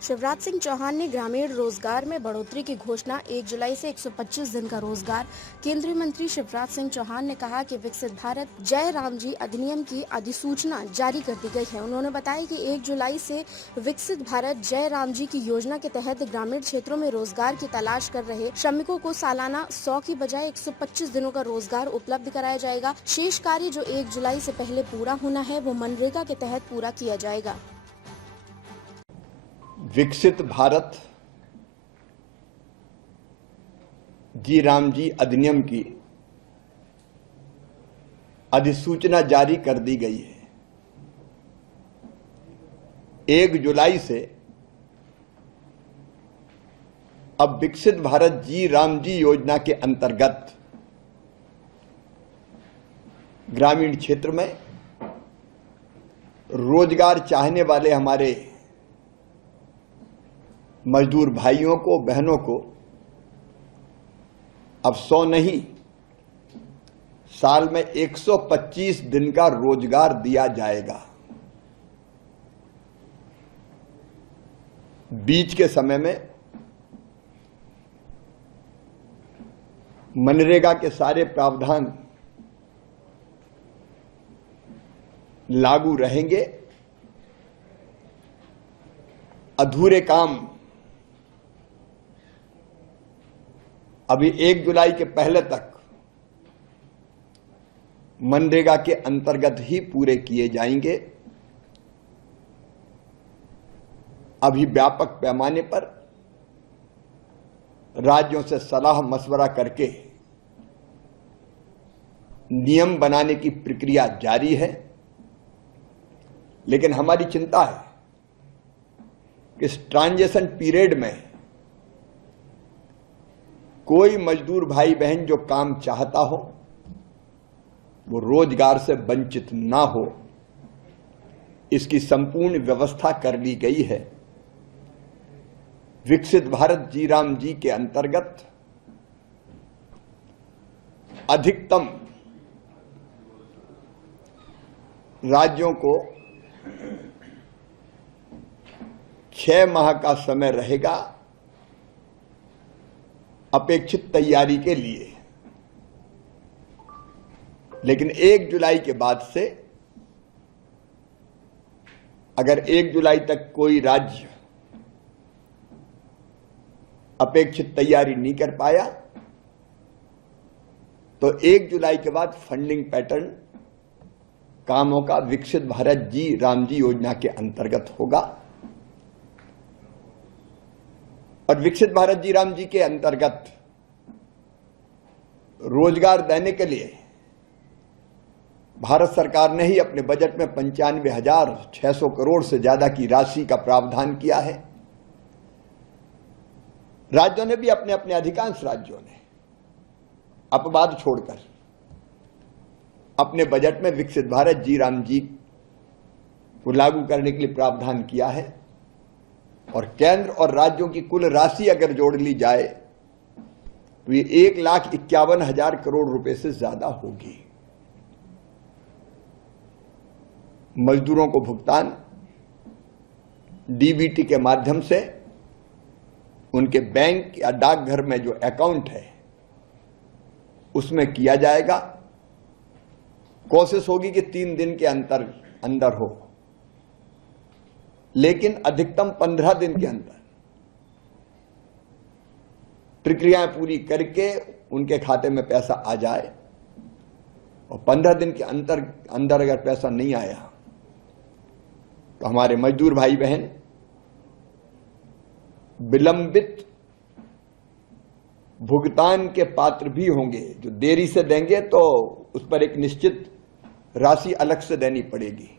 शिवराज सिंह चौहान ने ग्रामीण रोजगार में बढ़ोतरी की घोषणा। 1 जुलाई से 125 दिन का रोजगार। केंद्रीय मंत्री शिवराज सिंह चौहान ने कहा कि विकसित भारत जय राम जी अधिनियम की अधिसूचना जारी कर दी गई है। उन्होंने बताया कि 1 जुलाई से विकसित भारत जय राम जी की योजना के तहत ग्रामीण क्षेत्रों में रोजगार की तलाश कर रहे श्रमिकों को सालाना 100 की बजाय 125 दिनों का रोजगार उपलब्ध कराया जाएगा। शेष कार्य जो 1 जुलाई से पहले पूरा होना है वो मनरेगा के तहत पूरा किया जाएगा। विकसित भारत जी राम जी अधिनियम की अधिसूचना जारी कर दी गई है। 1 जुलाई से अब विकसित भारत जी राम जी योजना के अंतर्गत ग्रामीण क्षेत्र में रोजगार चाहने वाले हमारे मजदूर भाइयों को, बहनों को अब 100 नहीं, साल में 125 दिन का रोजगार दिया जाएगा। बीच के समय में मनरेगा के सारे प्रावधान लागू रहेंगे। अधूरे काम अभी 1 जुलाई के पहले तक मनरेगा के अंतर्गत ही पूरे किए जाएंगे। अभी व्यापक पैमाने पर राज्यों से सलाह मशवरा करके नियम बनाने की प्रक्रिया जारी है। लेकिन हमारी चिंता है कि इस ट्रांजिशन पीरियड में कोई मजदूर भाई बहन जो काम चाहता हो वो रोजगार से वंचित ना हो, इसकी संपूर्ण व्यवस्था कर ली गई है। विकसित भारत जी राम जी के अंतर्गत अधिकतम राज्यों को 6 माह का समय रहेगा अपेक्षित तैयारी के लिए। लेकिन 1 जुलाई के बाद से अगर 1 जुलाई तक कोई राज्य अपेक्षित तैयारी नहीं कर पाया तो 1 जुलाई के बाद फंडिंग पैटर्न कामों का विकसित भारत जी राम जी योजना के अंतर्गत होगा। और विकसित भारत जी राम जी के अंतर्गत रोजगार देने के लिए भारत सरकार ने ही अपने बजट में 95,600 करोड़ से ज्यादा की राशि का प्रावधान किया है। राज्यों ने भी अपने अधिकांश राज्यों ने अपवाद छोड़कर अपने बजट में विकसित भारत जी राम जी को लागू करने के लिए प्रावधान किया है। और केंद्र और राज्यों की कुल राशि अगर जोड़ ली जाए तो ये 1,51,000 करोड़ रुपए से ज्यादा होगी। मजदूरों को भुगतान डीबीटी के माध्यम से उनके बैंक या डाकघर में जो अकाउंट है उसमें किया जाएगा। कोशिश होगी कि 3 दिन के अंदर हो, लेकिन अधिकतम 15 दिन के अंदर प्रक्रियाएं पूरी करके उनके खाते में पैसा आ जाए। और 15 दिन के अंदर अगर पैसा नहीं आया तो हमारे मजदूर भाई बहन विलंबित भुगतान के पात्र भी होंगे। जो देरी से देंगे तो उस पर एक निश्चित राशि अलग से देनी पड़ेगी।